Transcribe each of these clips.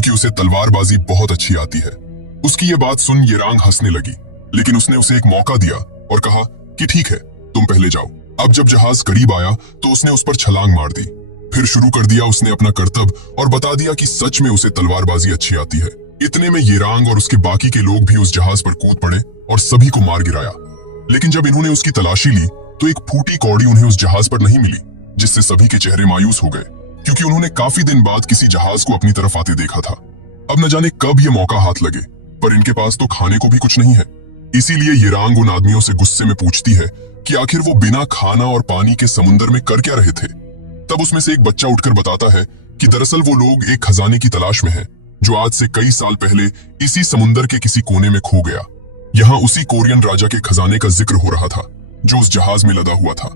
क्योंकि उसे तलवारबाजी बहुत अच्छी आती है। उसकी ये बात सुन येरांग हंसने लगी, लेकिन उसने उसे एक मौका दिया और कहा कि ठीक है, तुम पहले जाओ। अब जब जहाज करीब आया तो उसने उस पर छलांग मार दी। फिर शुरू कर दिया उसने अपना कर्तव्य और बता दिया कि सच में उसे तलवारबाजी अच्छी आती है। इतने में येरांग और उसके बाकी के लोग भी उस जहाज पर कूद पड़े और सभी को मार गिराया। लेकिन जब इन्होंने उसकी तलाशी ली तो एक फूटी कौड़ी उन्हें उस जहाज पर नहीं मिली, जिससे सभी के चेहरे मायूस हो गए, क्योंकि उन्होंने काफी दिन बाद किसी जहाज को अपनी तरफ आते देखा था। अब न जाने कब ये मौका हाथ लगे, पर इनके पास तो खाने को भी कुछ नहीं है। इसीलिए येरांग उन आदमियों से गुस्से में पूछती है कि आखिर वो बिना खाना और पानी के समुद्र में कर क्या रहे थे। तब उसमें से एक बच्चा उठकर बताता है कि दरअसल वो लोग एक खजाने की तलाश में हैं, जो आज से कई साल पहले इसी समुद्र के किसी कोने में खो गया। यहाँ उसी कोरियन राजा के खजाने का जिक्र हो रहा था, जो उस जहाज में लदा हुआ था।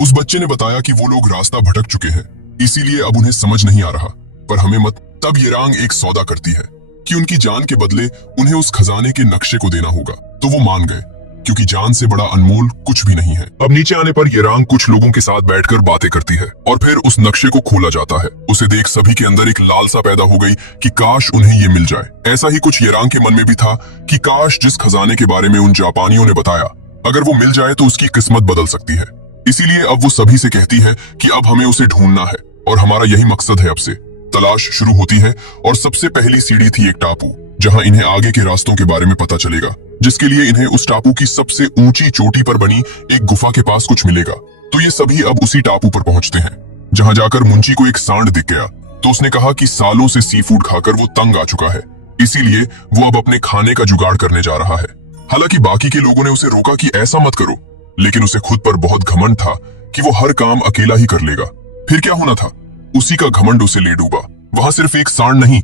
उस बच्चे ने बताया कि वो लोग रास्ता भटक चुके हैं, इसीलिए अब उन्हें समझ नहीं आ रहा, पर हमें मत। तब येरांग एक सौदा करती है कि उनकी जान के बदले उन्हें उस खजाने के नक्शे को देना होगा। तो वो मान गए, क्योंकि जान से बड़ा अनमोल कुछ भी नहीं है। अब नीचे आने पर येरांग कुछ लोगों के साथ बैठकर बातें करती है और फिर उस नक्शे को खोला जाता है। उसे देख सभी के अंदर एक लालसा पैदा हो गई कि काश उन्हें ये मिल जाए। ऐसा ही कुछ येरांग के मन में भी था कि काश जिस खजाने के बारे में उन जापानियों ने बताया, अगर वो मिल जाए तो उसकी किस्मत बदल सकती है। इसीलिए अब वो सभी से कहती है कि अब हमें उसे ढूंढना है और हमारा यही मकसद है। अब से तलाश शुरू होती है और सबसे पहली सीढ़ी थी एक टापू, जहां इन्हें आगे के रास्तों के बारे में पता चलेगा, जिसके लिए इन्हें उस टापू की सबसे ऊंची चोटी पर बनी एक गुफा के पास कुछ मिलेगा। तो ये सभी अब उसी टापू पर पहुंचते हैं, जहां जाकर मुंची को एक सांड दिख गया। तो उसने कहा कि सालों से सी फूड खाकर वो तंग आ चुका है, इसीलिए वो अब अपने खाने का जुगाड़ करने जा रहा है। हालांकि बाकी के लोगों ने उसे रोका कि ऐसा मत करो, लेकिन उसे खुद पर बहुत घमंड था कि वो हर काम अकेला ही कर लेगा। फिर क्या होना था, उसी का घमंड उसे ले डूबा। वहां सिर्फ एक सांड नहीं